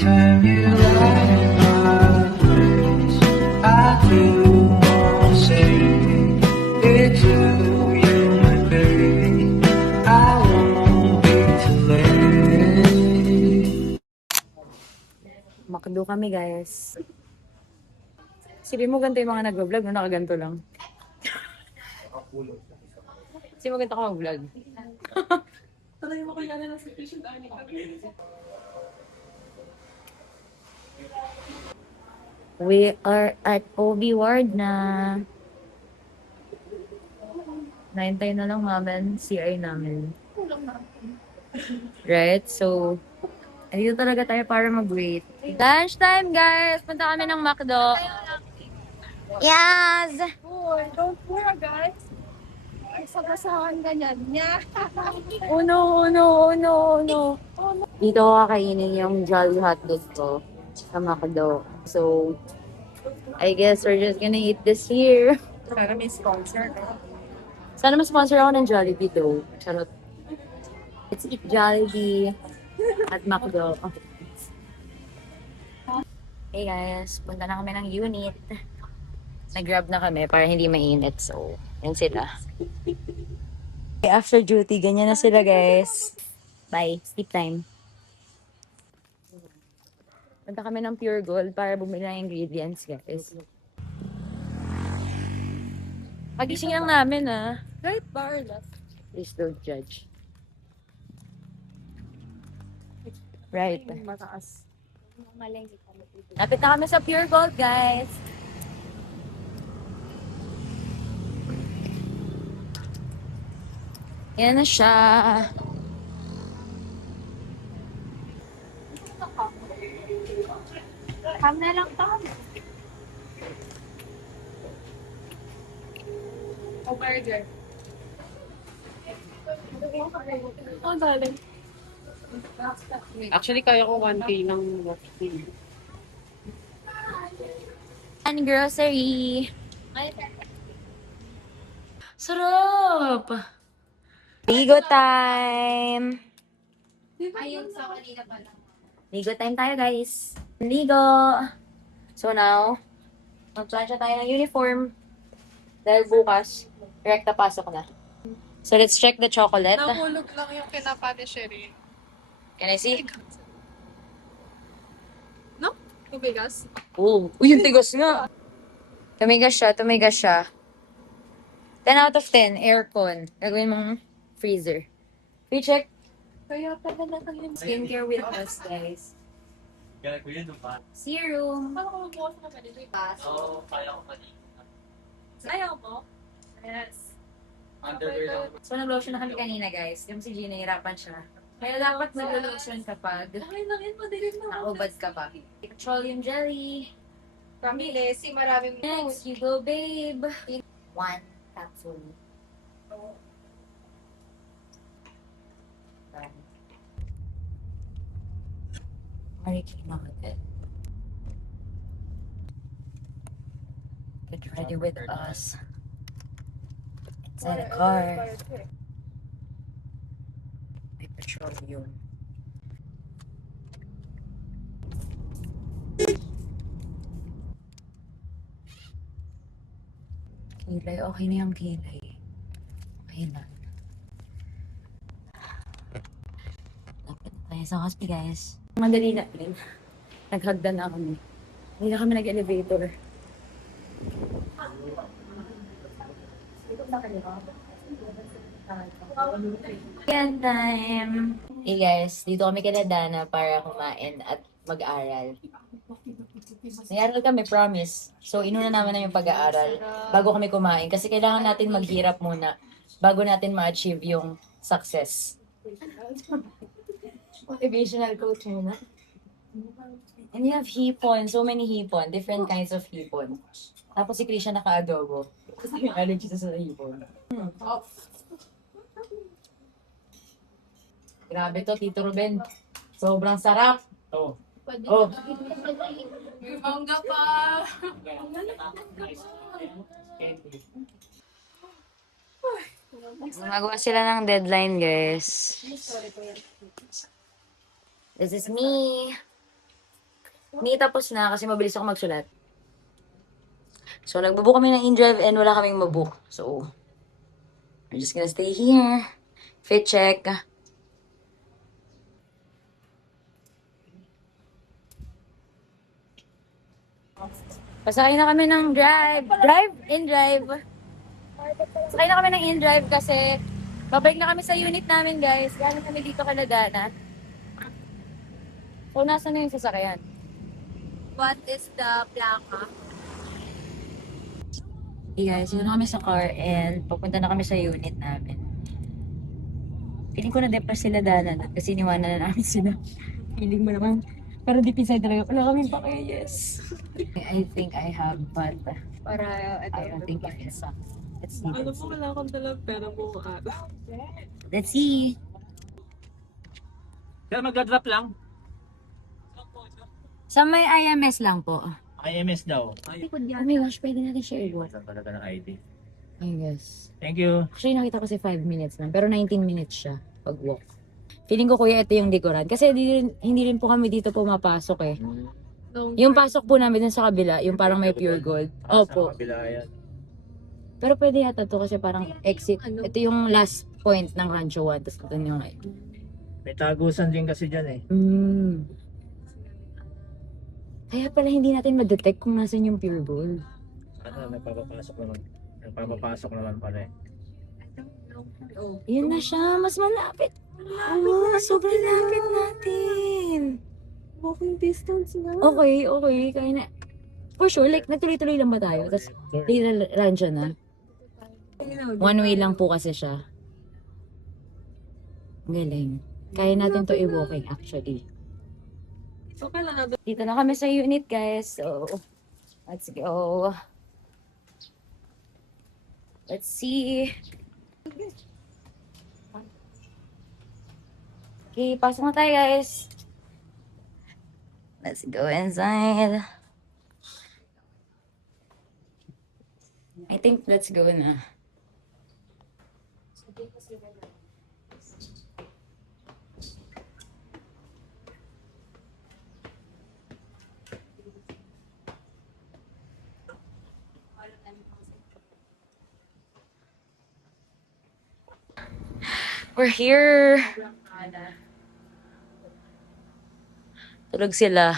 time you light my face, I do wanna say it's you, my baby. I won't be too late. Makdo kami, guys. Sabi mo ganito yung mga nag-vlog, no? Nakaganto lang. Sabi mo ganito ka mag-vlog. We are at OB Ward na. Naintay na lang namin CI namin. Right? So, ayun talaga tayo para mag-wait. Lunch time, guys! Punta kami ng McDo. Yes! Don't worry, guys. Ay, sabasahan ganyan niya. Oh no, oh no, oh no, oh no. Dito ko kakainin yung Jolly Hotdog ko sa McDo. So, I guess we're just gonna eat this here. Para may sponsor. Sana ma-sponsor ako ng Jollibee though. Charot. Let's eat Jollibee at McDo. Hey guys, punta na kami ng unit. Nag-grab na kami para hindi mainit. So, yan sila. After duty, ganyan na sila guys. Bye. Sleep time. Punta kami ng Pure Gold para bumili ng ingredients guys. Pagising lang namin Right bar left. Please don't judge. Right. Mataas. Lapit na kami sa Pure Gold, guys. Yan na siya. Kam na lang to. O burger. Oh, darling. Actually, kaya ko 1K ng walking. And grocery. Sarap! Ligo time! Ayun sa kanina pa lang. Ligo time tayo, guys. Ligo! So now, mag-plancha tayo ng uniform. Dahil bukas, rekta pasok na. So let's check the chocolate. Nahulog lang yung kinapa ni Sherry. Can I see? No? Tubigas? Oh, uy, yung tigas nga. Tumigas siya, tumigas siya. 10 out of 10, aircon. Gagawin mong freezer. Recheck. Kaya pala na lang yung Skincare with us, guys. Serum. Paano ko magbukas na pwede yung pass? Oo, kaya ko kanina. Ayaw mo? Yes. Underwear lang. So, nag-lotion na kami kanina, guys. Yung si Gina, hirapan siya. Kaya dapat nag-lotion kapag Okay lang yun, madilim na. naubad ka pa. Petroleum jelly. Pamili, si maraming Next, you go, babe. 1 capsule. Get ready with us. Inside the car. May petroleum. Kilay, okay na yung kilay. Okay na. Lapit na tayo sa hospital, guys. Madali na rin. Naghagdan na kami. Hindi na kami nag-elevator. Yan time! Hey guys, dito kami kina Dana para kumain at mag-aral. Nag-aaral kami, promise. So, inuna namin na yung pag-aaral bago kami kumain. Kasi kailangan natin maghirap muna bago natin ma-achieve yung success. Motivational coach na. And you have hipon, so many hipon, different kinds of hipon. Tapos si Krisha naka-adobo. Kasi may allergy sa hipon. Grabe to, Tito Ruben. Sobrang sarap. Oh. Oh. May mangga pa. Gumagawa sila ng deadline, guys. This is me. Hindi tapos na kasi mabilis ako magsulat. So, nagbubook kami ng in-drive and wala kaming mabook. So, I'm just gonna stay here. Fit check. Pasakay na kami ng drive. Drive? In-drive. Sakay na kami ng in-drive kasi babalik na kami sa unit namin, guys. Galing kami dito kay Dana. So, nasa na yung sasakyan? What is the plaka? Hey guys, yun na kami sa car and papunta na kami sa unit namin. Feeling ko na-depress sila Dana kasi iniwanan na namin sila. Feeling mo naman. Pero deep inside talaga, wala kaming yes. I think I have, but Para, I don't think it is. Let's see. Ano mo, wala akong dalang pera mo araw. Let's see. Kaya mag-drop lang. Sa may IMS lang po. IMS daw. Oh my gosh, pwede natin siya i-walk. Saan talaga ng ID? I guess. Thank you. Actually, nakita ko kasi 5 minutes lang. Pero 19 minutes siya pag-walk. Feeling ko kuya ito yung likuran. Kasi hindi rin po kami dito pumapasok eh. Yung pasok po namin dun sa kabila, yung parang may pure gold. Opo. Sa kabila yan. Pero pwede yata to kasi parang exit. Ito yung last point ng Rancho 1. Tapos ito yung May tagusan din kasi dyan eh. Kaya pala hindi natin ma-detect kung nasan yung pure gold. Ano, nagpapapasok naman. Nagpapapasok naman pala eh. Yun na siya. Mas malapit. Oh, sobrang lapit natin. Walking distance na. Okay. Kaya na. For sure, like, natuloy-tuloy lang ba tayo? Tapos, Rancho na. One way lang po kasi siya. Galing. Kaya natin to i-walking actually. Okay lang na. Dito na kami sa unit, guys. So, let's go. Let's see. Okay, pasok na tayo, guys. Let's go inside. I think let's go na. We're here. Tulog sila.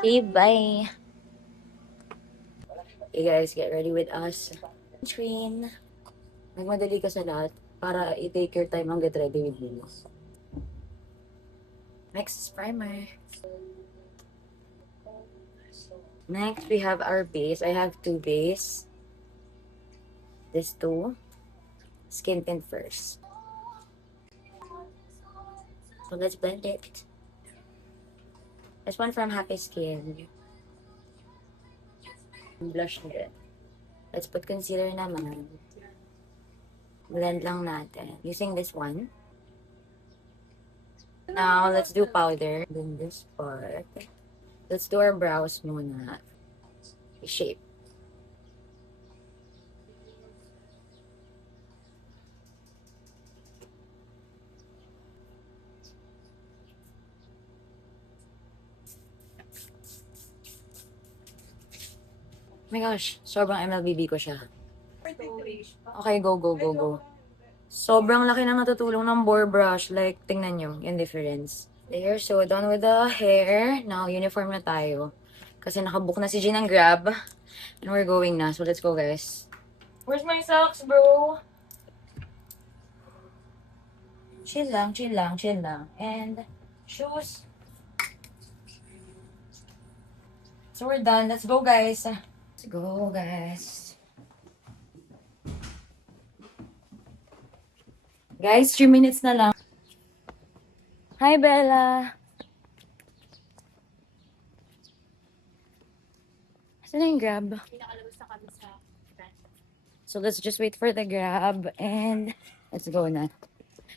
Okay, bye. Okay guys, get ready with us. Train. Nagmadali ka sa lahat para i-take your time and get ready with me. Next is primer. Next, we have our base. I have 2 base. This 2. Skin tint first. So let's blend it. This one from Happy Skin. Blush din. Let's put concealer naman. Blend lang natin. Using this one. Now, let's do powder. Then this part. Let's do our brows muna. Shape. Oh my gosh, sobrang MLBB ko siya. Okay, go. Sobrang laki na natutulong ng Bore brush. Like, tingnan nyo, yung difference. There, so done with the hair. Now, uniform na tayo. Kasi nakabook na si Jean ng Grab. And we're going na. So, let's go, guys. Where's my socks, bro? Chill lang. And, shoes. So, we're done. Let's go, guys. Let's go, guys. Guys, 3 minutes na lang. Hi, Bella. Saan na yung Grab? So, let's just wait for the Grab and let's go na.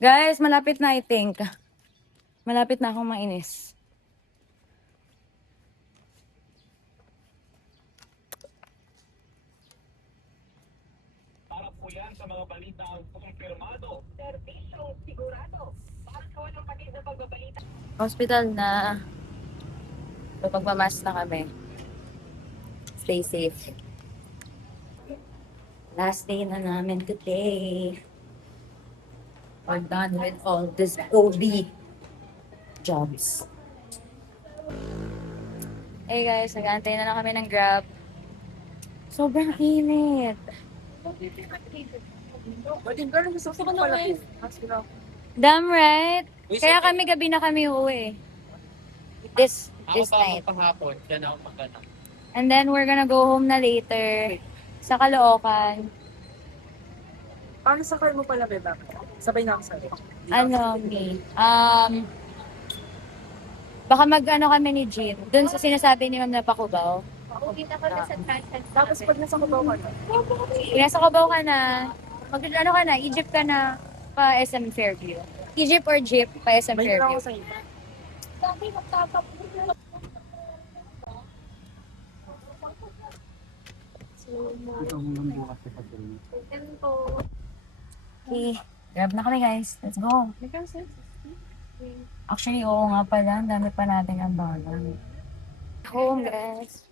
Guys, malapit na, I think. Malapit na akong mainis. Para po yan sa mga balita kumpirmado. Servisyo sigurado. Para sa walang patid na pagbabalita. Hospital na. So, pagmamas na kami. Stay safe. Last day na namin today. We're done with all this OB jobs. Hey guys, nag-aantay na lang kami ng Grab. Sobrang init. Damn right. Kaya kami gabi na kami uuwi. This night. Pahapon, yan ako magana. And then we're gonna go home na later sa Caloocan. Paano sakay mo pala, Beba? Sabay na ako sa'yo. Baka mag-ano kami ni Jean. Doon sa sinasabi ni Ma'am na Pakubaw. Kita ko na sa transit. Tapos pag nasa Cubao ka na, Nasa Cubao ka na, ano ka na, Egypt ka na, pa SM Fairview. Egypt or Jeep, pa SM may hira Fairview. ako sa inyo. Dami magtatap. Okay, grab na kami guys. Let's go. Actually, oo nga pala. Ang dami pa natin ang balang. Home guys.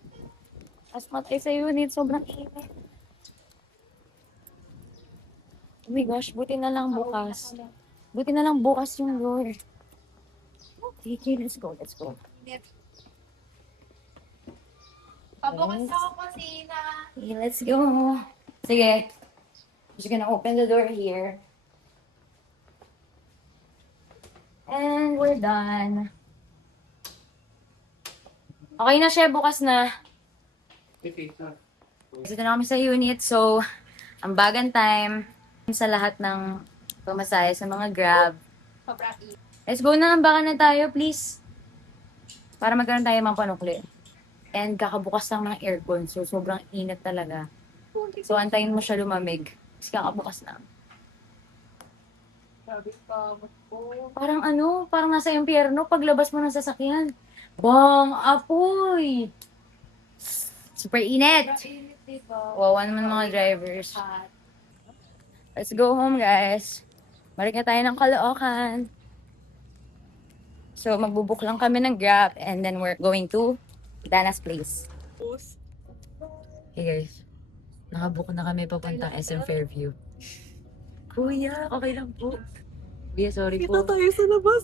As matay sa unit, sobrang init. Oh my gosh, buti na lang bukas. Buti na lang bukas yung door. Okay, let's go, let's go. Pabukas ako kusina. Okay, let's go. Sige. Just gonna open the door here. And we're done. Okay na siya, bukas na. Dito na kami sa unit, so ang bagan time sa lahat ng pamasahe sa mga Grab. Sobrang init. Let's go na, ambakan na tayo, please. Para magkaroon tayo mga panukli. And kakabukas ng mga aircon, so sobrang init talaga. So antayin mo siya lumamig. Tapos kakabukas na. Parang parang nasa impyerno paglabas mo ng sasakyan. Bang! Apoy! Super init! Wawa naman mga drivers. Let's go home, guys. Balik na tayo ng Caloocan. So, magbubook lang kami ng Grab and then we're going to Dana's place. Hey guys, nakabook na kami papunta SM Fairview. Kuya, okay lang po. Kuya, sorry po. Kita tayo sa labas.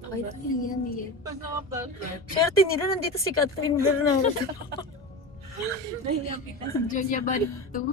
Okay lang yan. Pag naka-vlog. Swerte nila, nandito si Catherine Bernardo. Julia Barito.